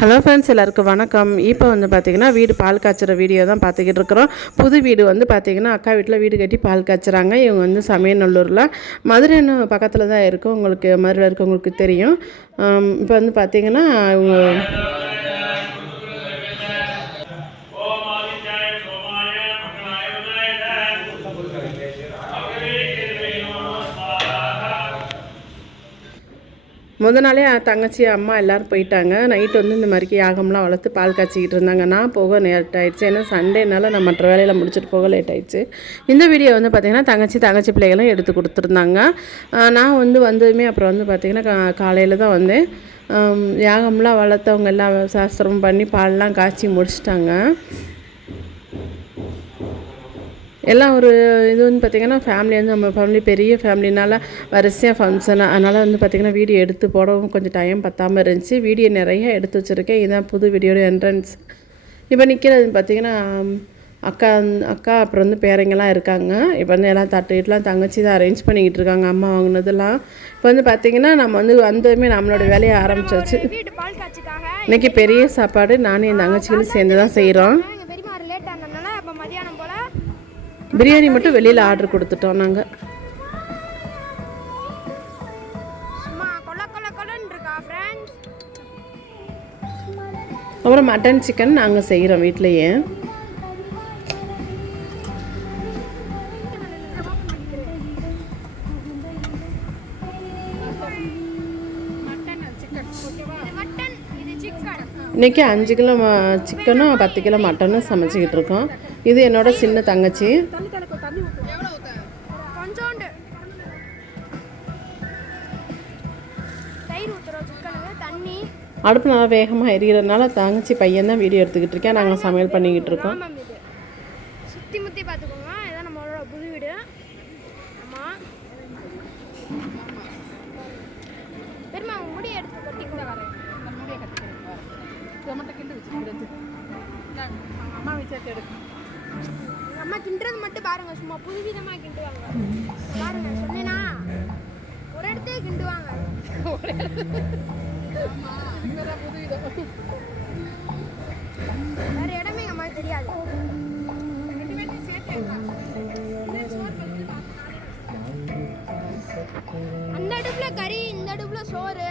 Hello friends எல்லாருக்கும் வணக்கம். இப்போ வந்து பார்த்திங்கன்னா வீடு பால் காய்ச்சுற வீடியோ தான் பார்த்துக்கிட்டு இருக்கிறோம். புது வீடு வந்து பார்த்திங்கன்னா அக்கா வீட்டில் வீடு கட்டி பால் காய்ச்சுறாங்க. இவங்க வந்து சமயநல்லூரில். மதுரைன்னு பக்கத்தில் தான் இருக்கும் உங்களுக்கு மதுரையில் இருக்கவங்களுக்கு தெரியும். இப்போ வந்து பார்த்திங்கன்னா இவங்க முத நாளே தங்கச்சி அம்மா எல்லோரும் போயிட்டாங்க. நைட்டு வந்து இந்த மாதிரிக்கு யாகம்லாம் வளர்த்து பால் காய்ச்சிக்கிட்டு இருந்தாங்க. நான் போக லேட் ஆயிடுச்சு. ஏன்னா சண்டேனால நான் மற்ற வேலையில் முடிச்சுட்டு போக லேட் ஆயிடுச்சு. இந்த வீடியோ வந்து பார்த்திங்கன்னா தங்கச்சி தங்கச்சி பிள்ளைகளும் எடுத்து கொடுத்துருந்தாங்க. நான் வந்து வந்ததுமே அப்புறம் வந்து பார்த்திங்கன்னா காலையில் தான் வந்தேன். யாகம்லாம் வளர்த்தவங்க எல்லாம் சாஸ்திரம் பண்ணி பால்லாம் காய்ச்சி முடிச்சிட்டாங்க. எல்லாம் ஒரு இது வந்து பார்த்திங்கன்னா ஃபேமிலி வந்து நம்ம ஃபேமிலி பெரிய ஃபேமிலினால வரிசையாக ஃபங்க்ஷன் அதனால் வந்து பார்த்திங்கன்னா வீடியோ எடுத்து போடவும் கொஞ்சம் டைம் பத்தாமல் இருந்துச்சு. வீடியோ நிறைய எடுத்து வச்சுருக்கேன். இதுதான் புது வீடியோட என்ட்ரன்ஸ் இப்போ நிற்கிறது பார்த்திங்கன்னா அக்கா அக்கா அப்புறம் வந்து பேரங்கெல்லாம் இருக்காங்க. இப்போ வந்து எல்லாம் தட்டு இட்லாம் தங்கச்சி தான் அரேஞ்ச் பண்ணிக்கிட்டு இருக்காங்க. அம்மா வாங்கினதெல்லாம். இப்போ வந்து பார்த்திங்கன்னா நம்ம வந்து வந்ததுமே நம்மளோட வேலையை ஆரம்பிச்சாச்சு. இன்றைக்கி பெரிய சாப்பாடு நானும் என் தங்கச்சிகளும் சேர்ந்து தான் செய்கிறோம் எங்கள் பெரியமா லேட் ஆனதுனால அப்போ மதியானம் போல் பிரியாணி மட்டும் வெளியில் ஆர்டர் கொடுத்துட்டோம் நாங்கள் அப்புறம் மட்டன் சிக்கன் நாங்கள் செய்கிறோம் வீட்லேயே. இன்றைக்கி அஞ்சு கிலோ சிக்கனும் பத்து கிலோ மட்டனும் சமைச்சிக்கிட்டு இருக்கோம். இது என்னோட சின்ன தங்கச்சி. அடுப்பு நல்லா வேகமாக எரியறதுனால தங்கச்சி பையன் தான் வீடியோ எடுத்துக்கிட்டு இருக்கேன். நாங்கள் சமையல் பண்ணிக்கிட்டு இருக்கோம். சுற்றி முற்றி பார்த்துக்கோங்க. இதான் நம்மளோட புது வீடு. ஆமாம் பெருமா முடியை எடுத்து கொட்டி கூட வரேன் எங்க அம்மா கிண்டுறது மட்டும் பாருங்க சும்மா புதுவிதமா கிண்டுவாங்க. பாருங்க சொன்னேனா? ஒரு இடத்தையே கிண்டுவாங்க. வேற இடமே அம்மா தெரியாது. அந்த அடுப்புல கறி இந்த அடுப்புல சோறு.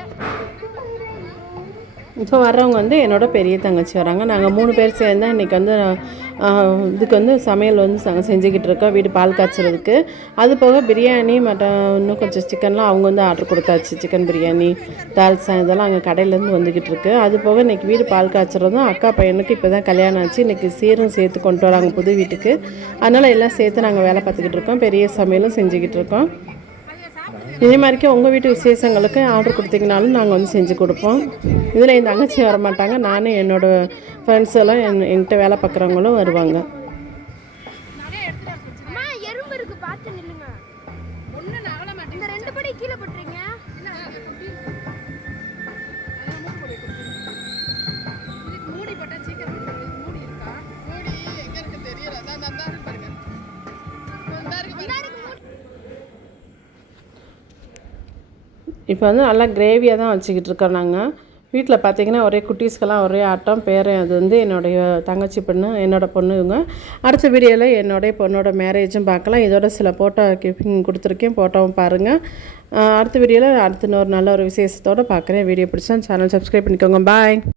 இப்போ வர்றவங்க வந்து என்னோட பெரிய தங்கச்சி வராங்க. நாங்கள் மூணு பேர் சேர்ந்து இன்றைக்கி வந்து இதுக்கு வந்து சமையல் வந்து செஞ்சுக்கிட்டு இருக்கோம். வீடு பால் காய்ச்சறதுக்கு. அது போக பிரியாணி மட்டன் இன்னும் கொஞ்சம் சிக்கன்லாம் அவங்க வந்து ஆர்டர் கொடுத்தாச்சு. சிக்கன் பிரியாணி தால்சா இதெல்லாம் அங்கே கடையிலேருந்து வந்துக்கிட்டு இருக்கு. அது போக இன்றைக்கி வீடு பால் காய்ச்சறதும் அக்கா பையனுக்கு இப்போ தான் கல்யாணம் ஆச்சு. இன்றைக்கி சீரும் சேர்த்து கொண்டு வராங்க புது வீட்டுக்கு. அதனால் எல்லாம் சேர்த்து நாங்கள் வேலை பார்த்துக்கிட்டு இருக்கோம். பெரிய சமையலும் செஞ்சுக்கிட்டு இருக்கோம். இதே மாதிரிக்கே உங்கள் வீட்டு விசேஷங்களுக்கு ஆர்டர் கொடுத்தீங்கனாலும் நாங்கள் வந்து செஞ்சு கொடுப்போம். இதில் என் தங்கச்சி வர மாட்டாங்க நானும் என்னோட ஃப்ரெண்ட்ஸ் எல்லாம் என் என்கிட்ட வேலை பார்க்குறவங்களும் வருவாங்க. கீழே எறும்பு இப்போ வந்து நல்லா கிரேவியாக தான் வச்சுக்கிட்டு இருக்கோம் நாங்கள் வீட்டில் பார்த்தீங்கன்னா ஒரே குட்டீஸ்க்கெல்லாம் ஒரே ஆட்டம் பேரன் அது வந்து என்னுடைய தங்கச்சி பொண்ணு என்னோட பொண்ணு இவங்க. அடுத்த வீடியோவில் என்னுடைய பொண்ணோட மேரேஜும் பார்க்கலாம். இதோட சில ஃபோட்டோ கிஃப்டிங் கொடுத்துருக்கேன். ஃபோட்டோவும் பாருங்கள் அடுத்த வீடியோவில் அடுத்த இன்னொரு நல்ல ஒரு விசேஷத்தோடு பார்க்குறேன் வீடியோ பிடிச்சா சேனல் சப்ஸ்கிரைப் பண்ணிக்கோங்க. பாய்